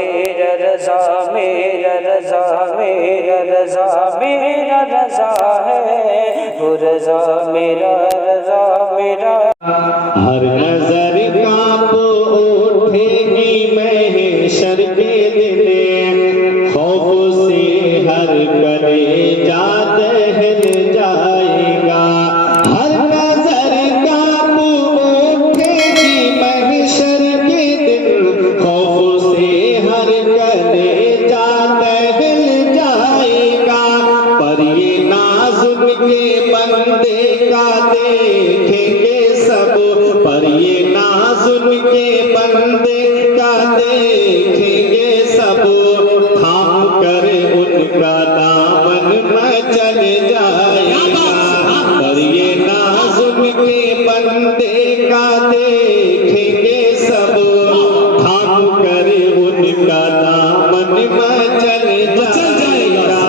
میرا رضا میرا رضا میرا رضا میرا رضا ہے وہ رضا میرا رضا میرا ہر نظر کانپ اٹھے گی محشر کے دن خوف سے ہر کلیجہ دہل جائے گا ہر نظر کانپ اٹھے گی محشر کے دن خوف سے ہر کلیجہ دہل جائے گا پر یہ نازک کے بندے کا دیکھیں گے سب پر یہ نازک کے بندے کا دیکھیں گے سب تھام کر ان کا دامن مچل جائے گا پر یہ نازک کے بندے کا دیکھیں گے سب تھام کر ان کا دامن مچل جائے گا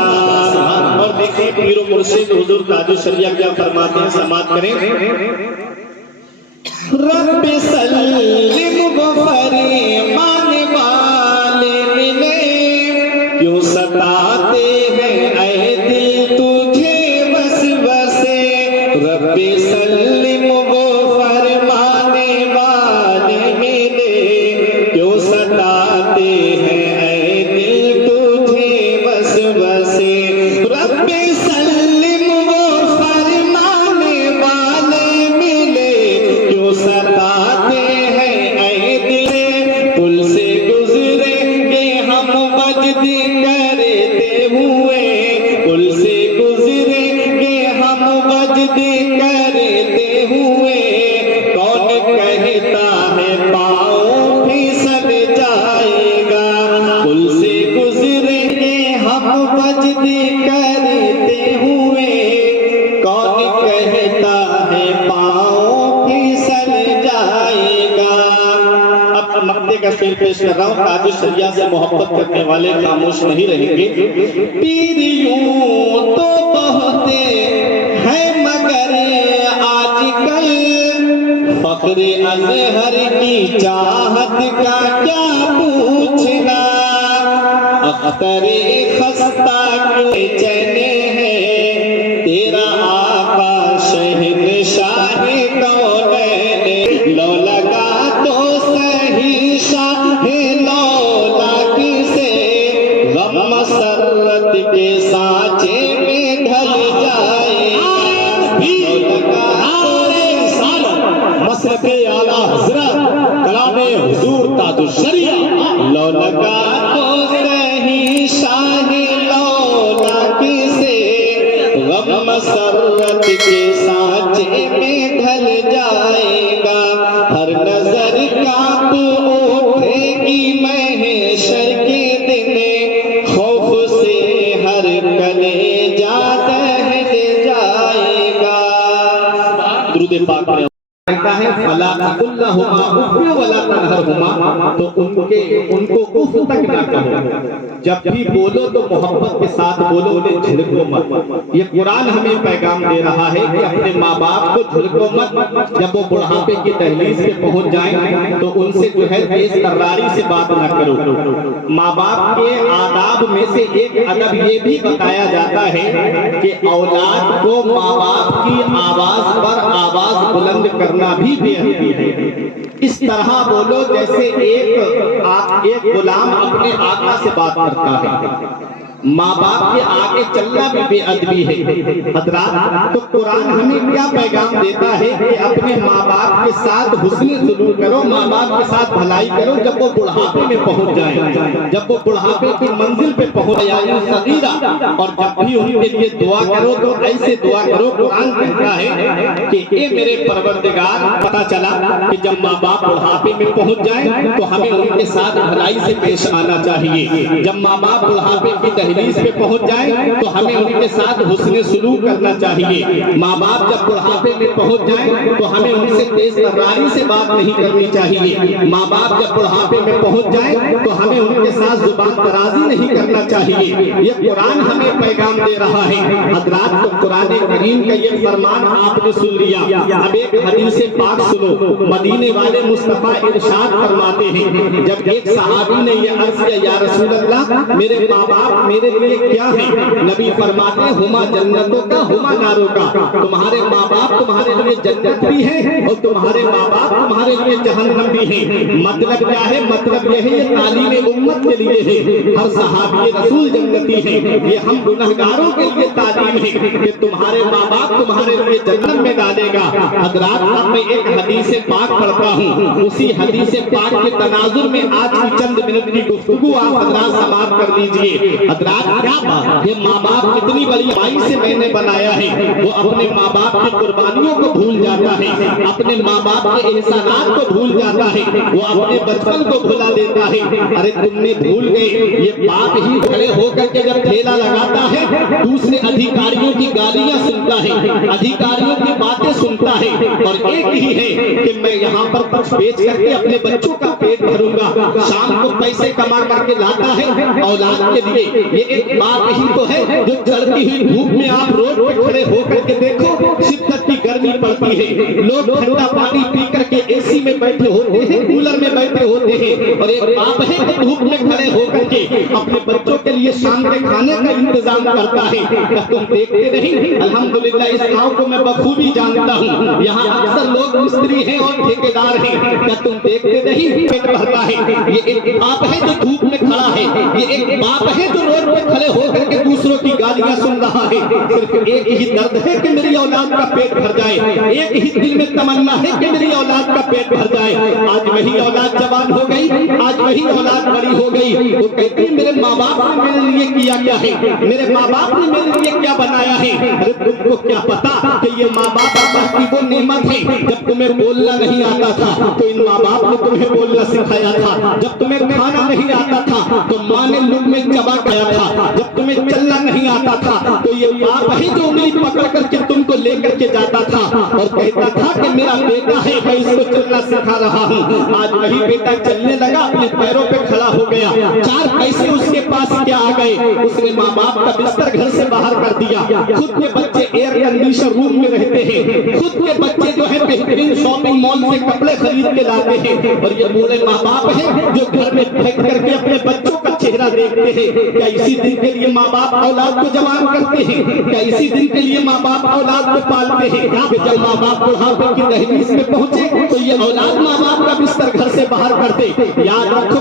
اور دیکھیں پیر و مرشد حضور تاج الشریعہ کیا فرماتے ہیں سماعت کریں رب سلم و فرمان والے ملے کیوں ستاتے ہیں اے دل تجھے وسوسے رب سلم و فرمان والے ملے کیوں ستاتے ہیں اے دل تجھے وسوسے رب سلم و فرمان والے ملے کیوں ستاتے ہیں اے دل پل سے گزریں گے ہم مجد کرتے ہوئے پل سے گزریں گے ہم مجد کرتے ہوئے کون کہتا ہے پاؤں پھسل جائے گا پل سے گزریں گے ہم مجد کرتے ہوئے کون کہتا ہے پاؤں پھسل جائے گا اب مقطع کا شعر پیش کر رہا ہوں تاج الشریعہ سے محبت کرنے والے خاموش نہیں رہیں گے پیر یوں تو بہتے ہیں مگر آج کل فخر ازہر کی چاہت کا کیا پوچھنا اختر خستہ کے چنے ہیں تیرا آقا شہنشاہ کونین لو لگا تو صحیح شاہ لولا کسے غم مسرت کے سانچے میں ڈھل جائے لو لگا مسلک اعلیٰ حضرت کلام حضور تاج الشریعہ لو لگا تو صحیح شاہ لولا کسے غم مسرت کے سانچے میں ڈھل جائے گا ہر نظر کانپ اٹھے گی محشر کے دن خوف سے ہر کلیجہ دہل جائے گا درود پاک میں کہتا ہے فَلَا تَقُلْ لَهُمَا اُفٍّ وَلَا تَنْهَرْهُمَا تو ان کو اف تک نہ کہو جب بھی بولو تو محبت کے ساتھ بولو انہیں جھڑکو مت یہ قرآن ہمیں پیغام دے رہا ہے کہ اپنے ماں باپ کو جھڑکو مت جب وہ بڑھاپے کی دہلیز پہ پہنچ جائیں تو ان سے جو ہے تیز تراری سے بات نہ کرو ماں باپ کے آداب میں سے ایک ادب یہ بھی بتایا جاتا ہے کہ اولاد کو ماں باپ کی آواز پر آواز بلند کرنا بھی بے ادبی ہے اس طرح بولو جیسے ایک غلام اپنے آقا سے بات کرتا ہے ماں باپ کے آگے چلنا بھی بے ادبی ہے حضرات تو قرآن ہمیں کیا پیغام دیتا ہے کہ اپنے ماں باپ کے ساتھ حسن سلوک کرو ماں باپ کے ساتھ بھلائی کرو جب وہ بڑھاپے میں پہنچ جائیں جب وہ بڑھاپے کی منزل پہ پہنچ جائیں صغیرہ اور جب بھی ان کے لیے دعا کرو تو ایسے دعا کرو قرآن کہتا ہے کہ اے میرے پروردگار پتہ چلا کہ جب ماں باپ بڑھاپے میں پہنچ جائیں تو ہمیں ان کے ساتھ بھلائی سے پیش آنا چاہیے جب ماں باپ بڑھاپے کی دہلیز پہ پہنچ جائیں تو ہمیں ان کے ساتھ حسن سلوک کرنا چاہیے ماں باپ جب بڑھاپے میں پہنچ جائیں تو ہمیں ان سے تیز تراری سے بات نہیں کرنی چاہیے ماں باپ جب بڑھاپے میں پہنچ جائیں تو ہمیں ان کے ساتھ ساتھ زبان درازی نہیں کرنا چاہیے. یہ قرآن ہمیں پیغام دے رہا ہے. حضرات کو قرآن کریم کا یہ فرمان آپ نے سن لیا. اب ایک حدیث پاک سنو. مدینے والے مصطفیٰ ارشاد فرماتے ہیں جب ایک صحابی نے یہ عرض کیا یا رسول اللہ میرے ماں باپ میرے لیے کیا ہے؟ نبی فرماتے ہیں ہما جنتوں کا ہما ناروں کا. تمہارے ماں باپ تمہارے لیے جنت بھی ہے اور تمہارے ماں باپ تمہارے لیے جہنم بھی ہے. مطلب کیا ہے؟ مطلب یہ ہے یہ تعلیم امت کے لیے ہے. ہر صحابی رسول جنتی ہے. یہ ہم گنہگاروں کے لیے تعلیم ہے کہ تمہارے ماں باپ تمہارے لیے جنت میں ڈالے گا. حضرات اب میں ایک حدیث پاک پڑھتا ہوں. اسی حدیث پاک کے تناظر میں آج کی چند منٹ کی گفتگو آپ حضرات سماعت کر لیجئے. حضرات کیا بات ہے؟ ماں باپ اتنی بڑی مائی سے میں نے بنایا ہے وہ اپنے ماں باپ کی قربانیوں کو بھول جاتا ہے, اپنے ماں باپ کے احسانات کو بھول جاتا ہے, وہ اپنے بچپن کو بھلا دیتا ہے. ارے تم نے بھول گئے یہ باپ ہی کھڑے ہو کر کے جب ٹھیلا لگاتا ہے دوسرے ادھیکاریوں کی گالیاں سنتا ہے, ادھیکاریوں کی باتیں سنتا ہے اور ایک ہی ہے کہ میں یہاں پر کچھ بیچ کر کے اپنے بچوں کا پیٹ بھروں گا. شام کو پیسے کما کر کے لاتا ہے اولاد کے لیے. یہ ایک باپ ہی تو ہے جو چڑھتی ہوئی دھوپ میں آپ روڈ پہ کھڑے ہو کر کے دیکھو شدت کی گرمی پڑتی ہے, لوگ ٹھنڈا پانی پی کر کے اے سی میں بیٹھے ہوتے ہیں, کولر میں بیٹھے ہوتے ہیں, اور ایک باپ ہے جو دھوپ میں کھڑے ہو کر کے اپنے بچوں کے لیے شام کے کھانے کا انتظام کرتا ہے. کیا تم دیکھتے نہیں؟ الحمدللہ اس گاؤں کو میں بخوبی جانتا ہوں. یہاں اکثر لوگ مستری ہیں اور ٹھیکیدار ہیں. کیا تم دیکھتے نہیں پیٹ بھرتا ہے؟ یہ ایک باپ ہے جو دھوپ میں کھڑا ہے, یہ ایک باپ ہے جو روڈ پہ کھڑے ہو کر کے دوسروں کی گالیاں سن رہا ہے. صرف ایک ہی درد ہے کہ میری اولاد کا پیٹ بھر جائے, ایک ہی دل میں تمنا ہے کہ میری اولاد کا پیٹ بھر جائے. آج وہی اولاد جوان ہو گئی, آج وہی اولاد بڑی ہو گئی. وہ کہتی ہے میرے ماں باپ نے میرے لیے کیا کیا ہے, میرے ماں باپ نے میرے لیے کیا بنایا ہے. ارے تم کو کیا پتا کہ یہ ماں باپ اللہ کی وہ نعمت ہے. جب تمہیں بولنا نہیں آتا تھا تو ان ماں باپ نے تمہیں بولنا سکھایا تھا. جب تمہیں کھانا نہیں آتا تھا تو ماں نے لقمے چبا گیا تھا. جب تمہیں چلنا نہیں آتا تھا تو یہ باپ ہی جو انگلی پکڑ کر کے تم کو لے کر کے جاتا تھا اور کہتا تھا کہ میرا بیٹا ہے میں اس کو چلنا سکھا رہا ہوں. آج وہی بیٹا چلنے لگا, اپنے پیروں پہ کھڑا ہو گیا. 4 پیسے اس کے پاس کیا آ گئے, اس نے ماں باپ کا بستر گھر سے باہر کر دیا. خود کے بچے ایئر کنڈیشن روم میں رہتے ہیں, خود کے بچے جو ہے بہترین شاپنگ مال سے کپڑے خرید کے لاتے ہیں, اور یہ بوڑھے ماں باپ ہیں جو گھر میں بیٹھ کر کے اپنے بچوں کا چہرہ دیکھتے ہیں. کیا اسی دن کے لیے ماں باپ اولاد کو جوان کرتے ہیں؟ کیا اسی دن کے لیے ماں باپ اولاد کو پالتے ہیں کہ جب ماں باپ بڑھاپے کی دہلیز میں پہنچے تو یہ اولاد ماں باپ کا بستر گھر سے باہر کر دے؟ یاد رکھو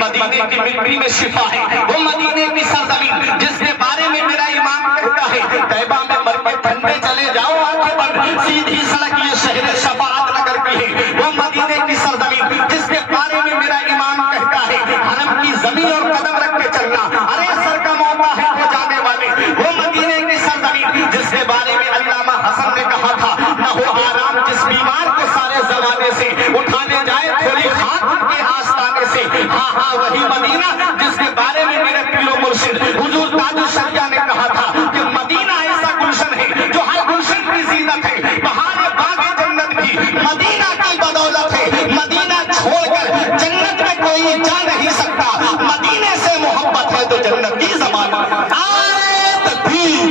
مدینے کی مٹی میں شفا ہے, وہ مدینے کی سرزمین جس کے بارے میں میرا امام کہتا ہے طیبہ میں مر کے ٹھنڈے چلے جاؤ آنکھیں بند, سیدھی سڑک یہ شہر شفاعت نگر کی ہے. وہ مدینے کی سرزمین جس کے بارے میں میرا امام کہتا ہے حرم کی زمین اور قدم رکھ کے چلنا ارے سر کا موقع ہے ہو جانے والے. وہ مدینے کی سرزمین جس کے بارے میں علامہ حسن نے کہا تھا نہ ہو آرام جس بیمار کو سارے زمانے سے اٹھانے جائے تھوڑی خاک کے آستانے سے. ہاں ہاں وہی مدینہ جس کے بارے میں میرے پیر و مرشد حضور تاج الشریعہ نے کہا تھا کہ مدینہ ایسا گلشن ہے جو ہر گلشن کی زینت ہے, بہار باغ جنت بھی مدینہ کی بدولت ہے. مدینہ چھوڑ کر جنت میں کوئی جا نہیں سکتا, مدینے سے محبت ہے تو جنت کی زبان. نعرہ تکبیر,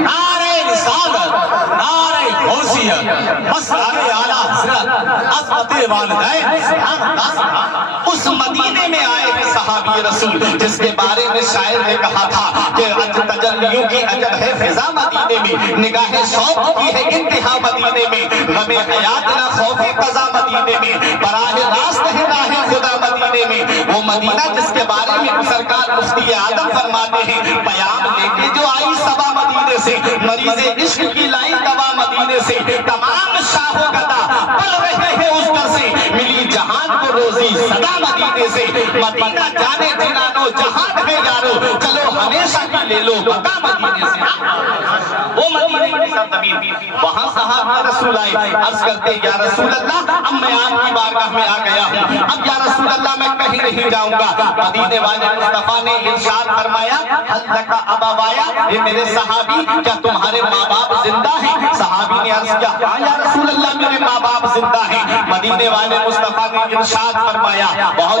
نعرہ رسالت, نعرہ غوثیت, مسئلہ اعلیٰ حضرت, عظمت والدین. اس مدینے میں آئے کہ صحابی رسول جس کے بارے میں شاعر نے کہا تھا کہ تجلیوں کی عجب ہے فضا مدینے میں, نگاہ شوق کی ہے انتہا مدینے میں, غم حیات نہ خوف قضا مدینے میں, براہ راست ہے راہ خدا مدینے میں. وہ مدینہ جس کے بارے میں سرکار مفتی اعظم فرماتے ہیں پیام لے کے جو آئی صبا مدینے سے, مریض عشق کی لائی دوا مدینے سے, تمام شاہ و گدا پل رہے ہیں اس در سے, ملی جہان کو روزی صدا مدینے سے. مدینہ جانے جنانو جہان ہے یارو, چلو ہمیشہ کی لے لو بتا مدینے سے. وہ مدینے کی سرزمین, وہاں صحابہ رسول آئے, عرض کرتے یا رسول اللہ اب میں آپ کی بارگاہ میں آ گیا ہوں, اب یا رسول اللہ میں کہیں نہیں جاؤں گا. مدینے والے مصطفیٰ نے ارشاد فرمایا حل لک ابوایا, یہ میرے صحابی کیا تمہارے ماں باپ زندہ ہیں؟ صحابی نے عرض کیا ہاں یا رسول اللہ میرے ماں باپ زندہ ہیں. مدینے والے مصطفیٰ نے ارشاد فرمایا, بہت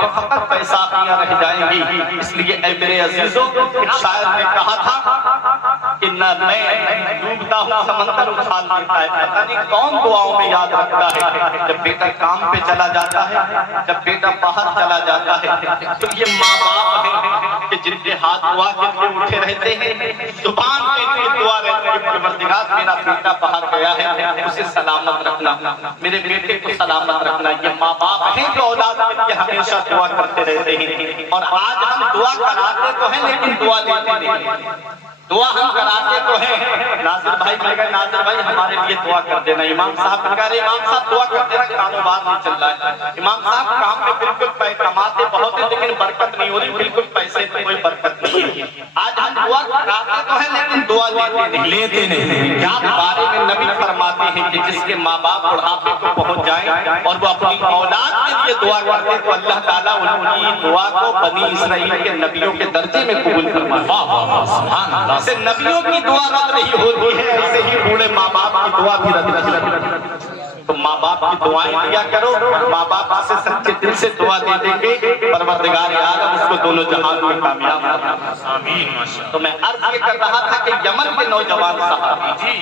میں فقط پیسابیاں رہ جائیں گی۔ اس لیے اے میرے عزیزوں، ایک شاعر نے کہا تھا کہ نہ میں ڈوبتا ہوں سمندر اچھال دیتا ہے، پتہ نہیں کون دعاؤں میں یاد رکھتا ہے۔ جب بیٹا کام پہ چلا جاتا ہے، جب بیٹا باہر چلا جاتا ہے، تو یہ ماں باپ ہیں کہ جن کے ہاتھ دعا کے لیے اٹھے رہتے ہیں، زبان کے لیے دعا رہتی ہے، پروردگار میرا بیٹا باہر گیا ہے، اسے سلامت رکھنا، میرے بیٹے کو سلامت رکھنا۔ یہ ماں باپ ہیں جو اولاد کے لیے ہمیشہ دعا کرتے رہتے ہیں۔ اور آج ہم دعا کراتے تو ہیں لیکن دعا دیتے نہیں۔ دعا ہم کراتے تو ہیں، ناظر بھائی مل گئے، ناظر بھائی ہمارے لیے دعا کر دینا، امام صاحب کہہ رہے امام صاحب دعا کر دینا، کاروبار نہیں چل رہا ہے، امام صاحب کام میں بالکل کماتے بہت ہیں لیکن برکت نہیں ہو رہی، بالکل پیسے میں کوئی برکت نہیں ہے۔ آج ہم دعا کراتے تو ہیں لیکن دعا لیتے نہیں۔ کیا بارے میں نبی فرماتے ہیں کہ جس کے ماں باپ بڑھاپے کو پہنچ جائیں اور وہ اپنی اولاد کے لیے دعا کرتے تو اللہ تعالیٰ ان کی دعا کو بنی اسرائیل کے نبیوں کے درجے میں قبول فرماتا ہے۔ سبحان اللہ۔ جیسے نبیوں کی دعا رد نہیں ہوتی ہے، ایسے ہی بوڑھے ماں باپ کی دعا بھی رد نہیں ہوتی۔ تو ماں باپ کی دعائیں دیا کرو، ماں باپ سے سچے دل سے دعا دے دیں گے، پروردگار عالم اس کو دونوں جہان میں کامیاب کرنا۔ آمین۔ تو میں عرض یہ کر رہا تھا کہ یمن کے نوجوان صحابی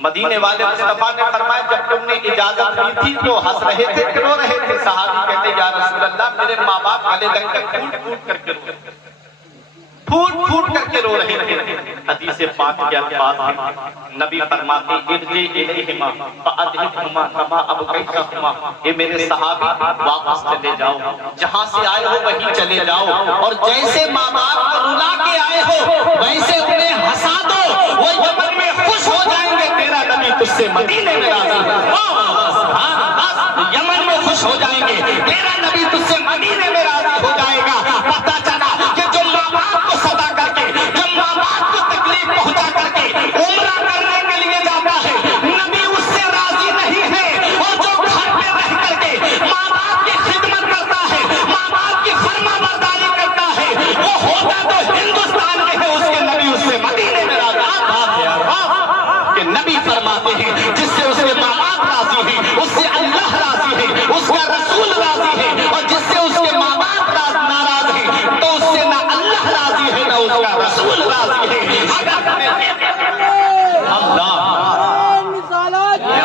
مدینے والے مصطفیٰ نے فرمایا جب تم نے اجازت دی تھی تو ہنس رہے تھے کہ رو رہے تھے؟ صحابی کہتے یا رسول اللہ میرے ماں باپ گلے لگ کر پھوٹ پھوٹ کر کے رو رہے تھے، پھوٹ پھوٹ کر کے رو رہے تھے۔ حدیث پاک کے الفاظ ہیں، نبی فرماتے ارجع الیہما فادھبہما کما ابقیتہما، اے میرے صحابی واپس چلے جاؤ، جہاں سے آئے ہو وہیں چلے جاؤ، اور جیسے ماں باپ کو رلا کے آئے ہو ویسے انہیں ہنسا دو، وہ یمن میں خوش ہو جائیں گے، تیرا نبی تجھ سے مدینے میں راضی ہے۔ یمن میں خوش ہو جائیں گے، تیرا نبی تجھ سے مدینے میں راضی ہو جائے گا۔ پتہ چلا کہ جو ماں باپ کو صدا کر کے، جو ماں باپ کو تکلیف پہنچا کر کے عمرہ کرنے کے لیے جاتا ہے، نبی اس سے راضی نہیں ہے، اور جو گھر پہ رہ کر کے ماں باپ کی خدمت کرتا ہے، ماں باپ کی فرما برداری کرتا ہے، وہ ہوتا تو ہندوستان کے ہے، اس کے نبی اس سے مدینے میں راضی ہے۔ کہ نبی فرماتے ہیں جس سے اس کے ماں باپ راضی ہیں اس سے اللہ راضی ہے، اس کا رسول راضی ہے، اور جس سے اس کے ماں باپ ناراض ہیں تو اس سے نہ اللہ راضی ہے نہ اس کا رسول راضی ہے۔ اللہ مثالات کے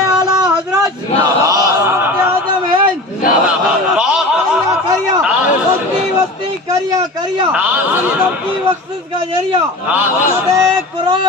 اعلیٰ حضرت اعظم ہند وسطی کریا کی وقت کا ذریعہ قرآن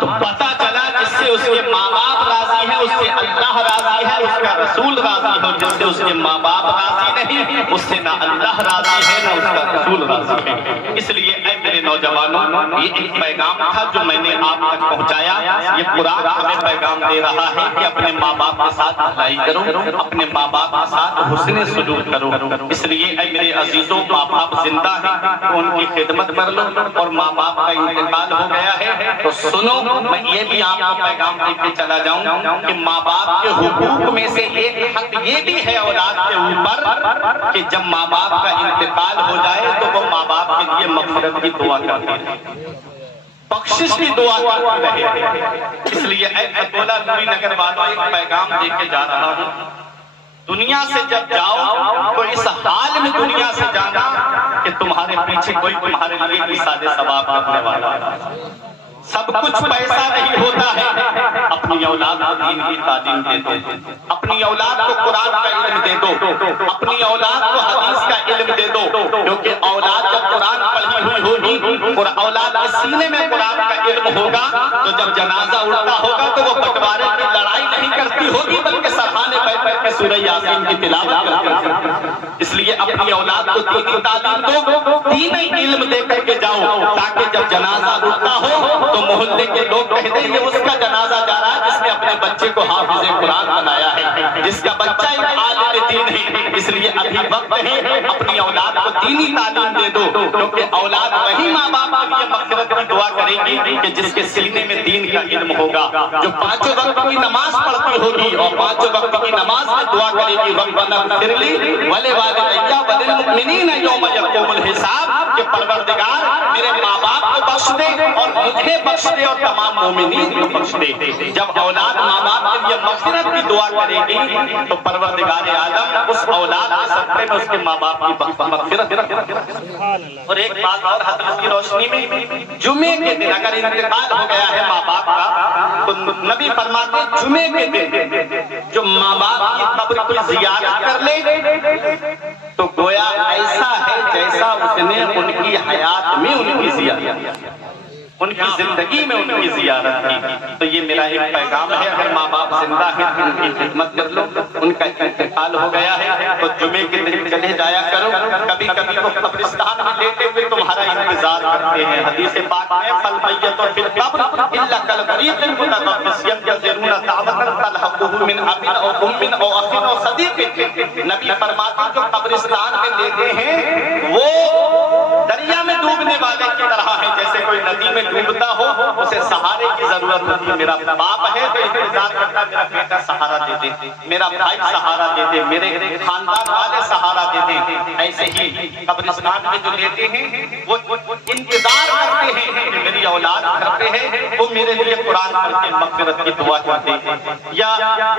تو پتہ چلا جس سے اس کے ماں باپ راضی ہیں اس سے اللہ راضی ہے، اس کا رسول راضی ہے، جس سے اس کے ماں باپ راضی نہیں اس سے نہ اللہ راضی ہے نہ اس کا رسول راضی ہے۔ اس لیے اے میرے نوجوانوں، یہ ایک پیغام تھا جو میں نے آپ تک پہنچایا۔ یہ قرآن ہمیں پیغام دے رہا ہے کہ اپنے ماں باپ کے ساتھ بھلائی کرو، اپنے ماں باپ کے ساتھ حسن سلوک کرو۔ اس لیے اے میرے عزیزوں، ماں باپ زندہ ہیں تو ان کی خدمت کر لو، اور ماں باپ کا انتقال ہو گیا ہے تو سنو، میں یہ بھی آپ کو پیغام دے کے چلا جاؤں کہ ماں باپ کے حقوق میں سے ایک حق یہ بھی ہے اولاد کے اوپر کہ جب ماں باپ کا انتقال ہو جائے تو وہ ماں باپ کے لیے مغفرت کی دعا کرتے رہے، بخشش کی دعا کرتے رہے۔ اس لیے اے اکولا نوری نگر والوں، ایک پیغام دے کے جا رہا ہوں، دنیا سے جب جاؤ تو اس حال میں دنیا سے جانا کہ تمہارے پیچھے کوئی تمہارے لیے مثال ثواب کرنے والا ہے۔ سب کچھ پیسہ نہیں ہوتا ہے، اپنی اولاد کو دین کی تعلیم دے دو، اپنی اولاد کو قرآن کا علم دے دو، اپنی اولاد کو حدیث کا علم دے دو، کیونکہ اولاد جب قرآن پڑھی ہوئی ہوگی اور اولاد کے سینے میں قرآن کا علم ہوگا تو جب جنازہ اڑتا ہوگا تو وہ بٹوارے کی لڑائی نہیں کرتی ہوگی بلکہ سرحانے بیٹھ بیٹھ کے سورہ یاسین کی تلاوت کرتی ہوگی۔ اس لیے اپنی اولاد کو دینی تعلیم دو، دینی علم دے کر کے جاؤ، تاکہ جب جنازہ اڑتا ہو تو محلے کے لوگ کہتے ہیں یہ اس کا جنازہ جا رہا ہے جس نے اپنے بچے کو حافظ قرآن بنایا ہے، جس کا بچہ ایک عالم دین ہے۔ اس لیے ابھی وقت ہے، اپنی اولاد کو دینی تعلیم دے دو، کیونکہ اولاد وہی ماں باپ کے لیے مغفرت کی دعا کرے گی کہ جس کے سینے میں دین کا علم ہوگا، جو پانچوں وقت کی نماز پڑھتی ہوگی اور پانچوں وقت کی نماز میں دعا کرے گی ربنا اغفر لی ولوالدی وللمؤمنین یوم یقوم الحساب، کہ پروردگار میرے ماں باپ کو بخش دے اور مجھے بخش دے اور تمام مومنین کو بخش دے۔ جب اولاد ماں باپ کے لیے مغفرت کی دعا کرے گی تو پروردگار عالم اس اولاد کے صدقے میں اس کے ماں باپ کی مغفرت. اور ایک بات اور حدیث کی روشنی میں جمعے کے دن اگر انتقال ہو گیا ہے ماں باپ کا تو نبی فرماتے ہیں جمعے کے دن جو ماں باپ کی قبر کو زیارت کر لے تو گویا ایسا ہے جیسا اس نے ان کی حیات میں ان کی زیارت ان کی زندگی میں ان کی زیارت کی. تو یہ میرا ایک پیغام ہے اگر ماں باپ زندہ ہیں تو ان کی خدمت کر لو. ان کا انتقال ہو گیا ہے تو جمعے کے دن چلے جایا کرو. کبھی کبھی تو قبرستان میں لیتے ہوئے تمہارا انتظار کرتے ہیں. حدیث پاک میں فالمیت فی القبر الا کالغریق المتنفس ينتظرون دعوة تلحقه من اب او ام او اخ او صدیق. نبی فرماتے ہیں جو قبرستان میں لیتے ہیں وہ دریا میں ڈوبنے والے کی طرح ہیں. جیسے کوئی ندی میں ڈوبتا ہو اسے سہارے کی ضرورت ہوتی ہے. میرا باپ ہے تو انتظار کرتا میرا بیٹا سہارا دے دے, میرا بھائی سہارا دے دے, میرے خاندان والے سہارا دے دے. ایسے ہی قبرستان میں جو لیتے ہیں وہ انتظار کرتے ہیں کہ میری اولاد کرتے ہیں وہ میرے لیے قرآن پڑھ کے مغفرت کی دعا کرتے ہیں, یا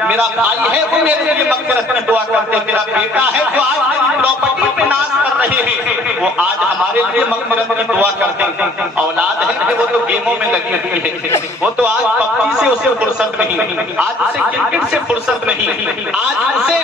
میرا بھائی ہے وہ میرے لیے مغفرت کی دعا کرتے ہیں, میرا بیٹا ہے جو آج میری پراپرٹی پہ ناز کر رہے ہیں وہ آج ہمارے لیے مغفرت کی دعا کرتے ہیں. اولاد ہے کہ وہ تو گیموں میں لگی ہوئی ہے, وہ تو آج پبجی سے اسے فرصت نہیں, آج اسے کرکٹ سے فرصت نہیں, آج اسے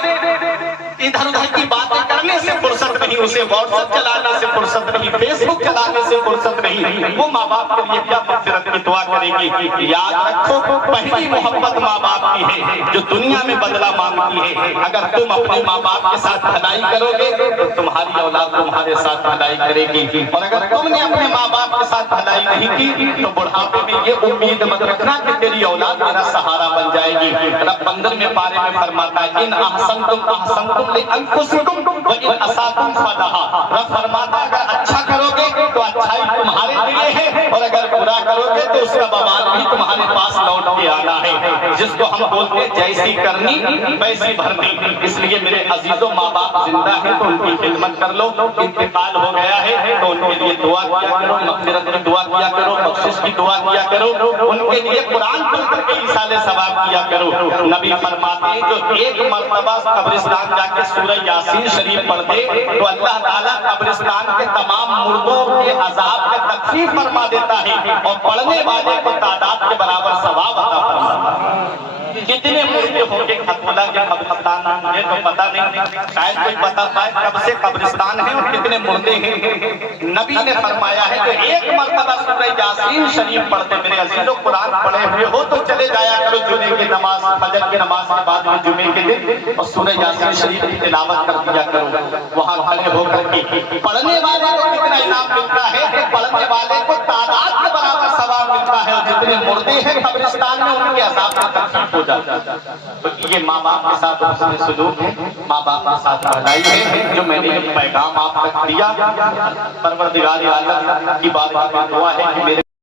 ادھر ادھر کی باتیں کرنے سے فرصت نہیں, اسے واٹس ایپ چلانے سے فرصت نہیں, فیس بک چلانے سے فرصت نہیں. وہ ماں باپ کے لیے کیا مغفرت کی دعا کرے گی. یاد رکھو پہلی محبت ماں باپ کی ہے جو دنیا میں بدلہ مانگتی ہے. اگر تم اپنے ماں باپ کے ساتھ بھلائی کرو گے تو تمہاری اولاد تمہارے ساتھ بھلائی کرے گی, اور اگر تم نے اپنے ماں باپ کے ساتھ بھلائی نہیں کی تو بڑھاپے میں یہ امید مت رکھنا کہ تیری اولاد میرا سہارا بن جائے گی. رب 15ویں پارے میں فرماتا ہے ان احسنتم احسنتم لانفسکم وان اسأتم فلہا. رب فرماتا ہے اگر اچھا کرو گے تو اچھائی تمہارے لیے ہے, اور اگر برا کرو گے تو اس کا بوال بھی تمہارے پاس لوٹ کے آنا ہے. جس کو ہم بولتے ہیں جیسی کرنی ویسی بھرنی. اس لیے میرے عزیزوں ماں باپ زندہ ہیں تو ان کی خدمت کر لو. انتقال ہو گیا ہے تو ان کے لیے دعا کیا کرو, مغفرت کی دعا کیا کرو, بخشش کی دعا کیا کرو, ان کے لیے قرآن پڑھ کر کے ایصال ثواب کیا کرو. نبی فرماتے ہیں جو ایک مرتبہ قبرستان جا کے سورہ یاسین شریف پڑھتے تو اللہ تعالیٰ قبرستان کے تمام مردوں کے عذاب کا تخفیف فرما دیتا ہے, اور پڑھنے والے کو تعداد کے برابر ثواب عطا فرماتا ہے. کتنے مردے ہوں گے خطولہ کے قبرستان میں مجھے تو پتہ نہیں, شاید کوئی بتا پائے کب سے قبرستان ہے اور کتنے مردے ہیں. نبی نے فرمایا ہے جو ایک مرتبہ سورہ یاسین شریف پڑھتے, میرے عزیزوں قرآن پڑھے ہوئے ہو تو چلے جایا کرو جمعے کی نماز, فجر کی نماز کے بعد میں جمعے کے دن اور سورہ یاسین شریف کی تلاوت کر دیا کرو. وہاں کھڑے ہو کر کے پڑھنے والے کو کتنا انعام ملتا ہے کہ پڑھنے والے کو تعداد کے برابر ثواب ملتا ہے, اور جتنے مردے ہیں قبرستان میں ان کے عذاب کا تخفیف ہو جاتا ہے. تو یہ ماں باپ کے ساتھ حسن سلوک ہے, ماں باپ کے ساتھ بھلائی ہے جو میں نے پیغام آپ تک دیا. پروردگار عالم کی بارگاہ میں دعا ہے کہ میرے